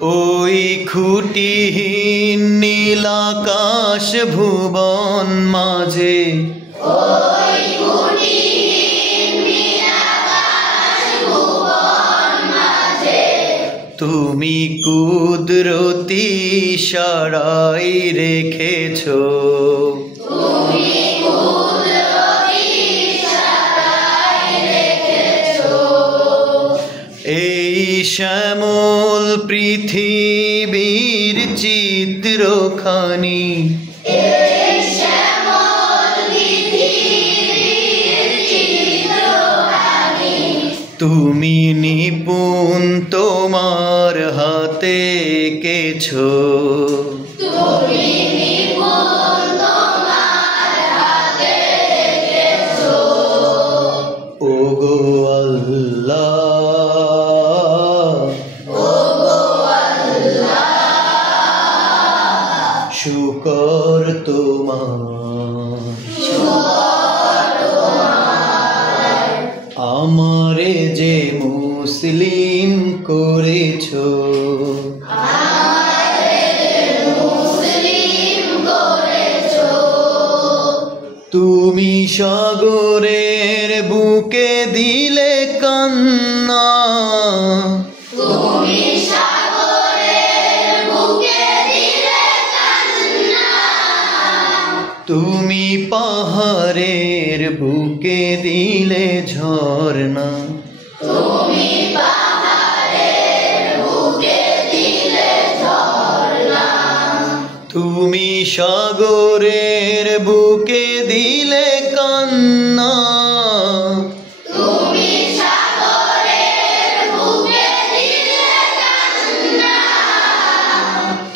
ওই খুঁটিহীন নীল আকাশ ভুবন মাঝে তুমি কুদরতি ইশারায় রেখেছো, এই শ্যামল পৃথিবীর চিত্রখানি তুমি নিপুণ তোমার হাতে এঁকেছো। ওগো আল্লাহ, শুকর তোমার, আমারে যে মুসলিম করেছো, তুমি সাগরের বুকে দিলে কান্না, তুমি পাহাড়ের বুকে দিলে ঝর্ণা, তুমি সাগরের বুকে দিলে কান্না,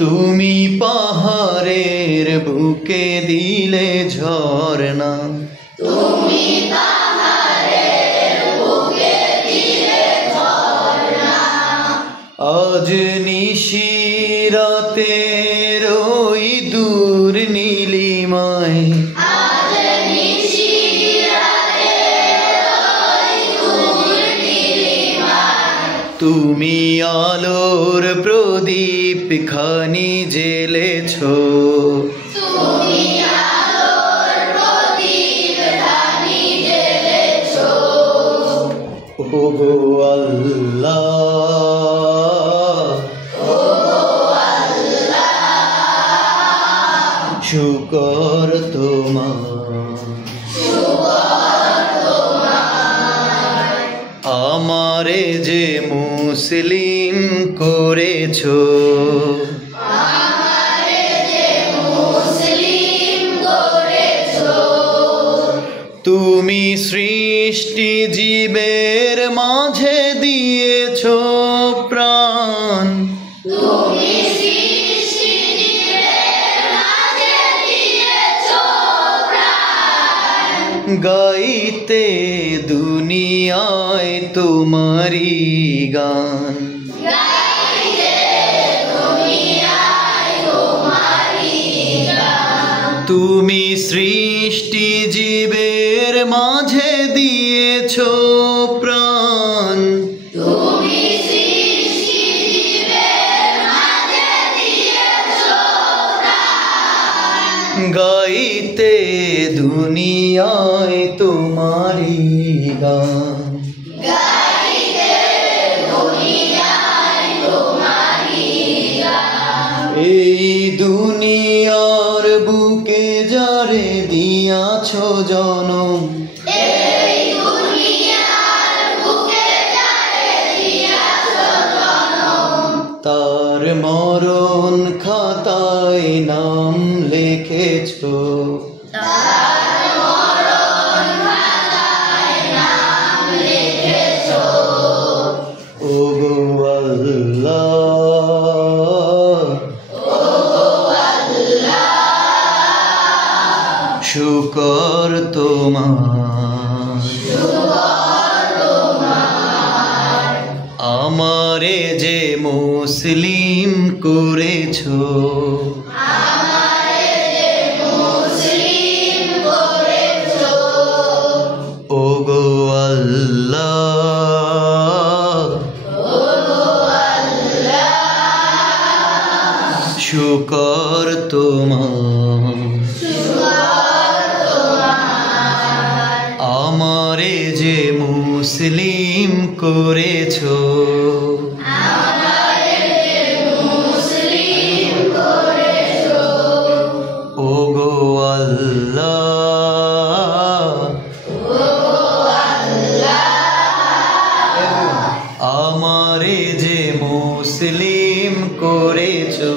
তুমি পাহাড়ের বুকে দিলে ঝর্ণা, আজ নিশিরাতের ওই দূর নীলিমায় তুমি আলোর প্রদীপ খানি জ্বেলেছো, ওগো আল্লাহ, শুকর তোমার, আমারে যে মুসলিম করেছো, তুমি সৃষ্টি জীবের মাঝে দিয়েছো প্রাণ, গাইতে দুনিয়ায় তোমারি গান, তুমি সৃষ্টি জীবের মাঝে দিয়েছো প্রাণ, গাইতে দুনিয়ায় তোমারি গান, এই দুনিয়ার বুকে যারে দিয়াছো জনম, তার মরণ খাতায় নাম লিখেছো, ওগো আল্লাহ, শুকর তোমার, আমারে যে মুসলিম করেছো, ওগো আল্লাহ, শুকর তোমার আমারে যে মুসলিম করেছো ওগো আল্লাহ আমারে যে মুসলিম করেছো